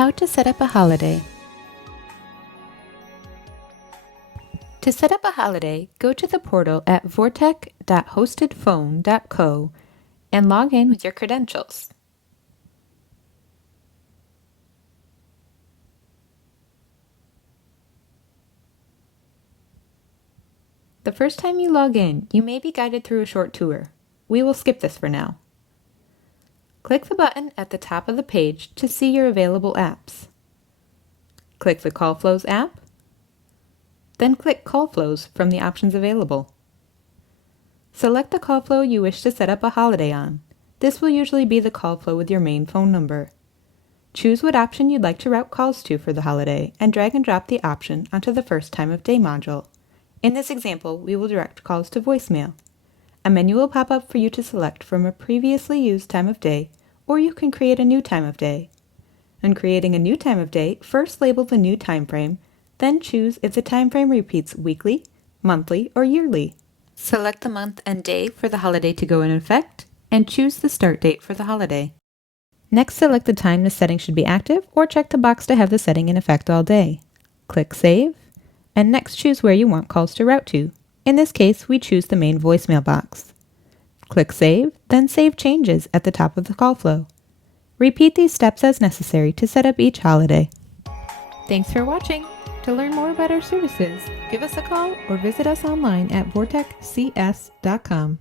How to set up a holiday. To set up a holiday, go to the portal at vortech.hostedphone.co and log in with your credentials. The first time you log in, you may be guided through a short tour. We will skip this for now. Click the button at the top of the page to see your available apps. Click the Call Flows app, then click Call Flows from the options available. Select the call flow you wish to set up a holiday on. This will usually be the call flow with your main phone number. Choose what option you'd like to route calls to for the holiday and drag and drop the option onto the first time of day module. In this example, we will direct calls to voicemail. A menu will pop up for you to select from a previously used time of day, or you can create a new time of day. When creating a new time of day, first label the new time frame, then choose if the time frame repeats weekly, monthly, or yearly. Select the month and day for the holiday to go in effect, and choose the start date for the holiday. Next, select the time the setting should be active, or check the box to have the setting in effect all day. Click Save, and next choose where you want calls to route to. In this case, we choose the main voicemail box. Click Save, then Save Changes at the top of the call flow. Repeat these steps as necessary to set up each holiday. Thanks for watching. To learn more about our services, give us a call or visit us online at vortechcs.com.